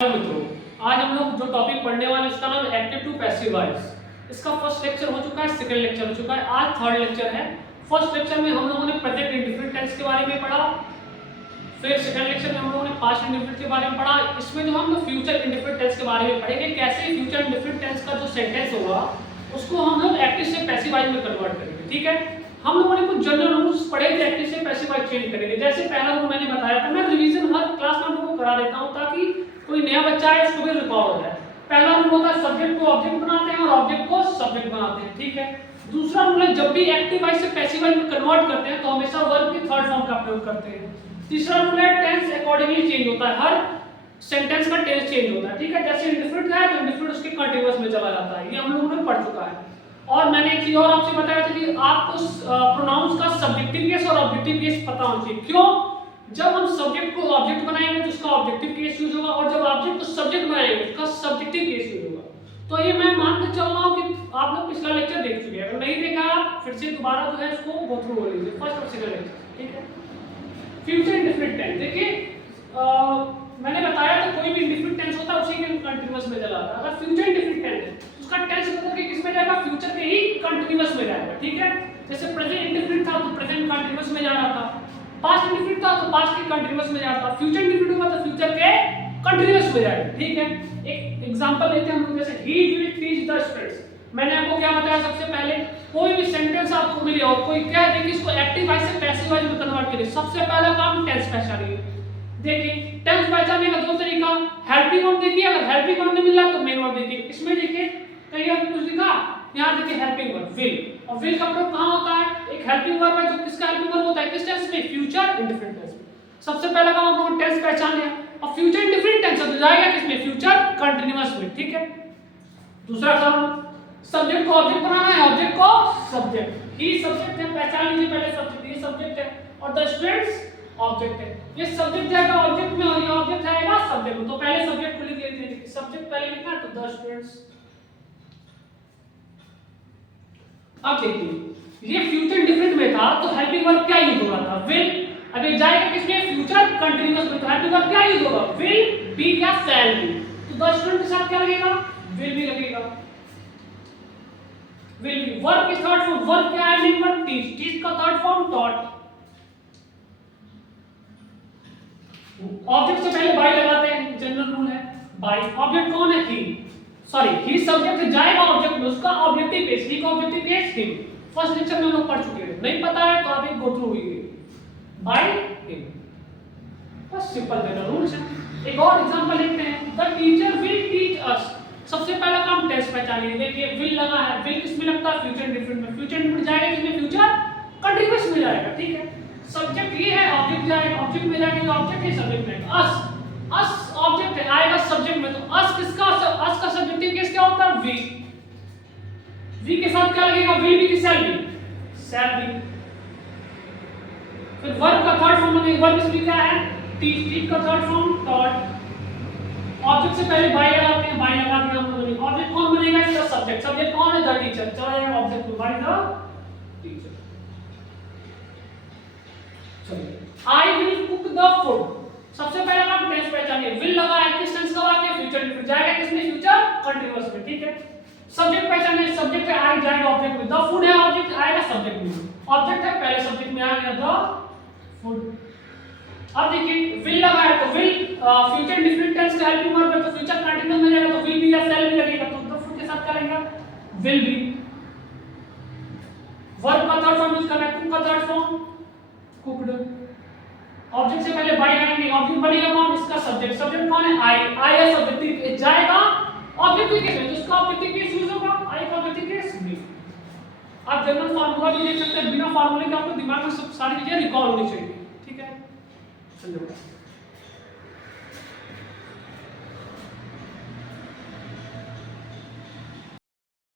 मित्रों, आज हम लोग जो टॉपिक पढ़ने वाले हैं उसका नाम एक्टिव टू पैसिव वॉइस। इसका फर्स्ट लेक्चर हो चुका है, सेकंड लेक्चर हो चुका है, आज थर्ड लेक्चर है। फर्स्ट लेक्चर में हम लोगों ने प्रेजेंट इंडेफिनिट टेंस के बारे में पढ़ा, फिर सेकंड लेक्चर में हम लोगों ने पास्ट इंडेफिनिट के बारे में पढ़ा। इसमें जो हम लोग फ्यूचर इंडेफिनिट टेंस के बारे में पढ़ेंगे, कैसे फ्यूचर इंडेफिनिट टेंस का जो सेंटेंस होगा उसको हम लोग एक्टिव से पैसिव वॉइस में कन्वर्ट करेंगे। ठीक है, हम लोगों ने कुछ जनरल रूल्स पढ़े थे एक्टिव से पैसिव वॉइस चेंज करेंगे। जैसे पहला रूल मैंने बताया था, मैं रिवीजन हर क्लास में आप लोगों को करा देता हूं ताकि कोई नया बच्चा है उसको भी रिकॉर्ड हो जाए। पहला रूल होता है सब्जेक्ट को ऑब्जेक्ट बनाते हैं और ऑब्जेक्ट को सब्जेक्ट बनाते हैं। ठीक है, दूसरा रूल है जब भी एक्टिव वॉइस से पैसिव वॉइस में कन्वर्ट करते हैं तो हमेशा वर्ब की थर्ड फॉर्म का प्रयोग करते हैं। तीसरा रूल है टेंस अकॉर्डिंगली चेंज होता है, हर सेंटेंस का टेंस चेंज होता है। ठीक है, जैसे इंडेफिनिट है तो इंडेफिनिट उसके कंटीन्यूअस में चला जाता है, ये हम लोगों ने पढ़ चुका है। और मैंने एक चीज और आपसे बताया था कि आपको प्रोनाउंस का सब्जेक्टिव केस और ऑब्जेक्टिव केस पता होना चाहिए। क्यों? जब हम सब्जेक्ट को ऑब्जेक्ट बनाएंगे तो उसका ऑब्जेक्टिव केस यूज होगा, और जब ऑब्जेक्ट को सब्जेक्ट बनाएंगे उसका सब्जेक्टिव केस यूज होगा। तो ये मैं मान के चल रहा हूं कि आप लोग पिछला लेक्चर देख चुके हैं, अगर नहीं देखा आप फिर से दोबारा जो है इसको गो थ्रू कर लीजिए, फर्स्ट और सेकंड लेक्चर। ठीक है, फ्यूचर इंडेफिनिट टेंस देखिए, मैंने बताया था कोई भी इंडेफिनिट टेंस होता है उसी के कंटीन्यूअस में चला आता है। अगर फ्यूचर इंडेफिनिट टेंस है उसका टेंस बदल के किस में जाएगा? फ्यूचर के ही कंटीन्यूअस में जाएगा। ठीक है, जैसे प्रेजेंट इंडेफिनिट था तो प्रेजेंट कंटीन्यूअस में जा रहा था, पास्ट इंडेफिनिट था तो पास्ट के कंटीन्यूअस में जा रहा था, फ्यूचर इंडेफिनिट होगा तो फ्यूचर के कंटीन्यूअस में जाएगा। ठीक है, एक एग्जांपल लेते हैं हम लोग, जैसे he will teach the students. मैंने आपको क्या बताया सबसे पहले, कोई भी सेंटेंस आपको मिले और कोई कह दे कि इसको एक्टिव वॉइस से पैसिव वॉइस में कन्वर्ट करिए, सबसे पहला काम टेंस पहचानिए। देखिए टेंस पहचानने का दो तरीका, हेल्पिंग वर्ब देखिए, अगर हेल्पिंग वर्ब नहीं मिल रहा तो मेन वर्ब देखिए। इसमें देखिए कहीं और कुछ लिखा, यहां देखिए हेल्पिंग वर्ब विल, और विल का प्रयोग कहां होता है? एक हेल्पिंग वर्ब है जो किसका हेल्पिंग वर्ब होता है, किस टेंस में? फ्यूचर इंडेफिनिट टेंस में। सबसे पहला काम आप लोगों ने टेंस पहचान लिया, और फ्यूचर इंडेफिनिट टेंस तो जाएगा किसमें? फ्यूचर कंटीन्यूअस में। ठीक है, दूसरा काम सब्जेक्ट को ऑब्जेक्ट बनाना है, ऑब्जेक्ट को सब्जेक्ट। ही सब्जेक्ट है, पहचान लीजिए पहले सब्जेक्ट, ये सब्जेक्ट है और द स्टूडेंट्स ऑब्जेक्ट है। ये सब्जेक्ट जाएगा ऑब्जेक्ट में और ये ऑब्जेक्ट आएगा सब्जेक्ट में। तो पहले सब्जेक्ट को लिख लेते हैं, सब्जेक्ट पहले लिखना है तो द स्टूडेंट्स। अब देखिए ये फ्यूचर इंडेफिनिट में था तो हेल्पिंग वर्ब क्या यूज हो रहा था? विल। अब ये जाएगा किसमें? फ्यूचर कंटीन्यूअस में, तो हेल्पिंग वर्ब क्या यूज होगा? विल बी या शैल बी। तो द स्टूडेंट के साथ क्या लगेगा? विल बी लगेगा। Will be. वर्ब की थर्ड फॉर्म, वर्ब क्या है? मेन वर्ब टीच, टीच का थर्ड फॉर्म टॉट। ऑब्जेक्ट से पहले बाय लगाते हैं, जनरल रूल है बाय। ऑब्जेक्ट कौन है? ही, सॉरी ही सब्जेक्ट जाएगा ऑब्जेक्ट में, उसका ऑब्जेक्टिव केस, ही का objective case him. First lecture में हम लोग पढ़ चुके हैं, नहीं पता है तो आप एक गो थ्रू होइए। बाय हिम, बस सिंपल जनरल रूल्स है। एक और एग्जांपल लेते हैं, the teacher will teach us. सबसे पहला काम टेंस पहचानिए। देखिए विल लगा है, विल किसमें लगता है? फ्यूचर इंडेफिनिट में। फ्यूचर इंडेफिनिट जाएगा किसमें? फ्यूचर कंटीन्यूअस में जाएगा। ठीक है, सब्जेक्ट ये है, ऑब्जेक्ट जाएगा, ऑब्जेक्ट में जाएगा, ऑब्जेक्ट है सब्जेक्ट में। अस, अस ऑब्जेक्ट है, आएगा सब्जेक्ट में, तो अस किसका? अस का सब्जेक्टिव केस क्या होता है? वी। वी के साथ क्या लगेगा? विल बी की शैल बी, शैल बी। फिर वर्ब का थर्ड फॉर्म बनेगा, वर्ब इसमें क्या है? टीच, टीच का थर्ड फॉर्म टॉट। ऑब्जेक्ट से पहले बाय लगाते हैं, बाय लगा दिया हम लोगों ने। ऑब्जेक्ट कौन बनेगा? इसका सब्जेक्ट। सब्जेक्ट कौन है? The teacher. चला जाएगा ऑब्जेक्ट में, by the teacher. I will cook the food। सबसे पहला काम टेंस पहचानिए, विल लगा है, किस टेंस का वाक्य? फ्यूचर इंडेफिनिट, जाएगा किसमें? फ्यूचर कंटीन्यूअस में। ठीक है, सब्जेक्ट पहचानिए, सब्जेक्ट है आई, जाएगा ऑब्जेक्ट में। द फूड है, ऑब्जेक्ट आएगा सब्जेक्ट में। ऑब्जेक्ट है, पहले सब्जेक्ट में आ गया द फूड। अब देखिए विल लगा है तो विल फ्यूचर इंडेफिनिट टेंस का हेल्पिंग वर्ब है तो फ्यूचर कंटीन्यूअस में जाएगा, तो विल बी या शैल बी लगेगा, तो द फूड के साथ क्या लगेगा? Will be. वर्ब का थर्ड फॉर्म यूज करना है, कुक का थर्ड फॉर्म कुक्ड। ऑब्जेक्ट से पहले बाय आएंगे, ऑब्जेक्ट बनेगा कौन? इसका सब्जेक्ट। सब्जेक्ट कौन है? आई, आई है सब्जेक्टिव, जाएगा ऑब्जेक्टिव केस में, तो इसका ऑब्जेक्टिव केस यूज होगा, आई का ऑब्जेक्टिव केस बी। आप जनरल फार्मूला भी देख सकते हैं, बिना फार्मूले के आपको दिमाग में सब सारी चीजें रिकॉल होनी चाहिए। ठीक है, समझो।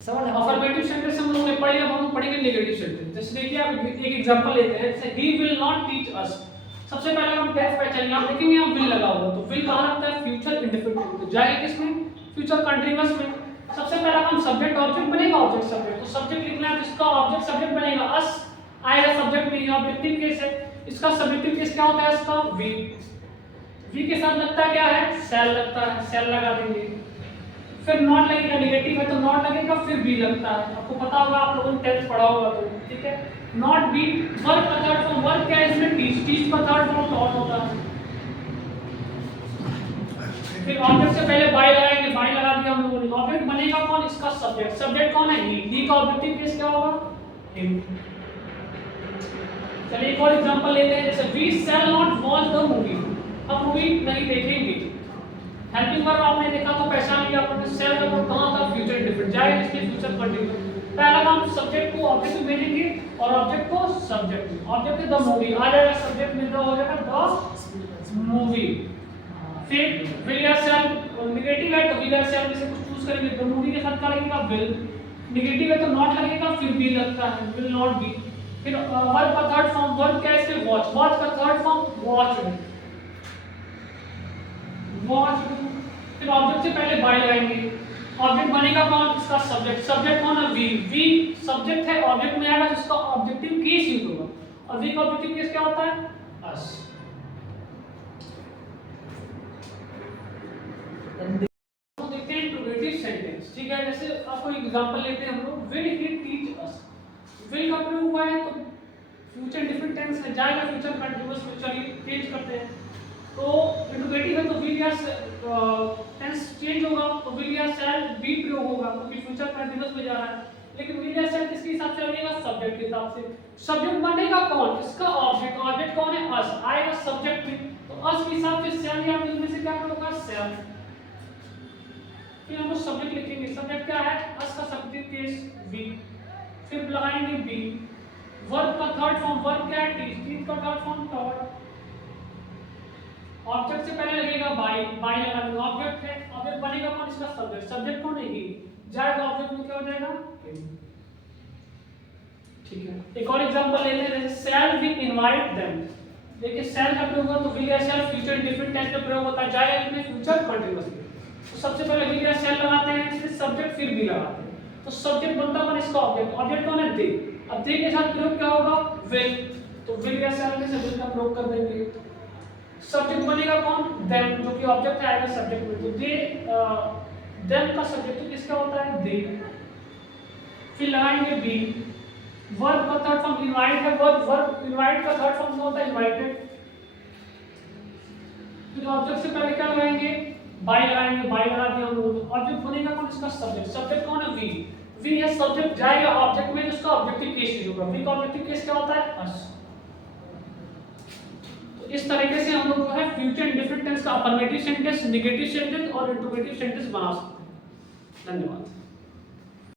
सवाल है अफर्मेटिव सेंटेंस हम लोगों ने पढ़ लिया, अब हम पढ़ेंगे नेगेटिव सेंटेंस। जैसे देखिए आप एक एग्जांपल लेते हैं, जैसे he will not teach us. सबसे पहले हम टेंस पहचानेंगे, आप देखेंगे यहाँ विल लगा हुआ, तो विल कहां लगता है? फ्यूचर इंडेफिनिट, तो जाएगा किसमें? फ्यूचर कंटीन्यूअस में। सबसे पहला काम सब्जेक्ट ऑब्जेक्ट बनेगा, ऑब्जेक्ट सब्जेक्ट, तो सब्जेक्ट लिखना है तो इसका ऑब्जेक्ट सब्जेक्ट बनेगा, अस आएगा सब्जेक्ट में, ये ऑब्जेक्टिव केस है। इसका सब्जेक्टिव केस क्या होता है? इसका वी। वी के साथ लगता क्या है, सेल लगता है, सेल लगा देंगे। फिर नॉट लगेगा, नेगेटिव है तो नॉट लगेगा, फिर बी लगता है। आपको पता होगा, आप लोगों ने 10th पढ़ा होगा तो, ठीक है। नॉट बी, वर्क का थर्ड फॉर्म, वर्क क्या है इसमें, टीच, टीच का थर्ड फॉर्म तो ऑन होता है। फिर ऑब्जेक्ट से पहले बाय लगाएंगे, बाय लगा दिया हम लोगों ने। ऑब्जेक्ट बनेगा कौन, इसका सब्जेक्ट। सब्जेक्ट कौन है, ही। ही का ऑब्जेक्टिव केस क्या होगा, हिम। चलिए एक और एग्जांपल लेते हैं, जैसे we shall not watch the movie, हम मूवी नहीं देखेंगे। हेल्पिंग वर्ब आपने देखा तो पहचान लिया आपने, शैल का वर्ब कहां था, फ्यूचर इंडेफिनिट, जाए इसके फ्यूचर कंटिन्यूअस। पहला काम सब्जेक्ट को ऑब्जेक्ट में भेजेंगे और ऑब्जेक्ट को सब्जेक्ट में। ऑब्जेक्ट है द मूवी, आ जाएगा सब्जेक्ट में, हो जाएगा द मूवी। फिर विल या शैल, नेगेटिव है तो विल या शैल में से कुछ चूज करेंगे, द मूवी के साथ क्या लगेगा, विल। नेगेटिव है तो नॉट लगेगा, फिर बी लगता है, विल नॉट बी। फिर वर्ब का थर्ड फॉर्म, वर्ब क्या है इसमें, वॉच। वॉच का थर्ड फॉर्म वॉच, वॉच। फिर ऑब्जेक्ट से पहले बाय लगाएंगे, ऑब्जेक्ट बनेगा कौन, इसका सब्जेक्ट। सब्जेक्ट कौन है, वी। वी सब्जेक्ट है, ऑब्जेक्ट में आएगा जिसका ऑब्जेक्टिव केस यूज होगा, और वी का ऑब्जेक्टिव केस क्या होता है, अस। देखते हैं इंट्रोगेटिव सेंटेंस, ठीक है। जैसे आपको एग्जांपल लेते हैं हम लोग, will he teach us. Will का प्रयोग हुआ है तो फ्यूचर डिफरेंट टेंस है, जाएगा फ्यूचर कंटीन्यूअस में, चलिए चेंज करते हैं। तो इंट्रोगेटिव है तो विल या टेंस चेंज होगा, तो विल या शैल बी प्रयोग होगा क्योंकि फ्यूचर कंटीन्यूअस में जा रहा है। लेकिन विल या शैल किसके हिसाब से लगेगा, सब्जेक्ट के हिसाब से। सब्जेक्ट बनेगा कौन, इसका ऑब्जेक्ट। ऑब्जेक्ट कौन है, अस, आएगा सब्जेक्ट में, तो अस के हिसाब से शैल या विल में से क्या होगा, शैल। फिर हम सब्जेक्ट लिखेंगे, सब्जेक्ट क्या है, अस का सब्जेक्ट केस वी। फिर लगाएंगे बी। वर्ब का थर्ड फॉर्म, वर्ब क्या है, टीच, टीच का थर्ड फॉर्म टॉट। ऑब्जेक्ट से पहले लगेगा बाय, बाय लगा देंगे, ऑब्जेक्ट है, ऑब्जेक्ट बनेगा कौन, इसका सब्जेक्ट। सब्जेक्ट कौन है, ही, जाएगा ऑब्जेक्ट में क्या हो जाएगा, ठीक है। एक और एग्जांपल लेते हैं, जैसे शैल वी इनवाइट देम। देखिए शैल का प्रयोग होगा तो विल या शैल फ्यूचर डिफरेंट टेंस में प्रयोग होता है, जाएगा इसमें फ्यूचर कंटीन्यूअस में। तो सबसे पहले विल या शैल लगाते हैं, फिर सब्जेक्ट, फिर बी लगाते हैं। तो सब्जेक्ट बनता कौन, इसका ऑब्जेक्ट। ऑब्जेक्ट कौन है, दे। अब दे के साथ प्रयोग क्या होगा, विल, तो विल या शैल में से विल का प्रयोग कर देंगे। सब्जेक्ट बनेगा कौन, देम, जो कि ऑब्जेक्ट आएगा सब्जेक्ट में, तो दे, देम का सब्जेक्ट किसका होता है, दे। फिर लगाएंगे बी। वर्ब का थर्ड फॉर्म इनवाइट है, वर्ब इनवाइट का थर्ड फॉर्म होता है इनवाइटेड। फिर ऑब्जेक्ट से पहले क्या लगाएंगे, बाय लगाएंगे, बाय लगा दिया हम लोगों ने। ऑब्जेक्ट बनेगा कौन, इसका सब्जेक्ट। सब्जेक्ट कौन है, वी। वी है सब्जेक्ट, जाएगा ऑब्जेक्ट में जिसका ऑब्जेक्टिव केस यूज होगा। वी का ऑब्जेक्टिव केस क्या होता है, अस। इस तरीके से हम लोग जो है फ्यूचर इंडेफिनिट टेंस का अफर्मेटिव सेंटेंस, नेगेटिव सेंटेंस और इंट्रोगेटिव सेंटेंस बना सकते हैं। धन्यवाद।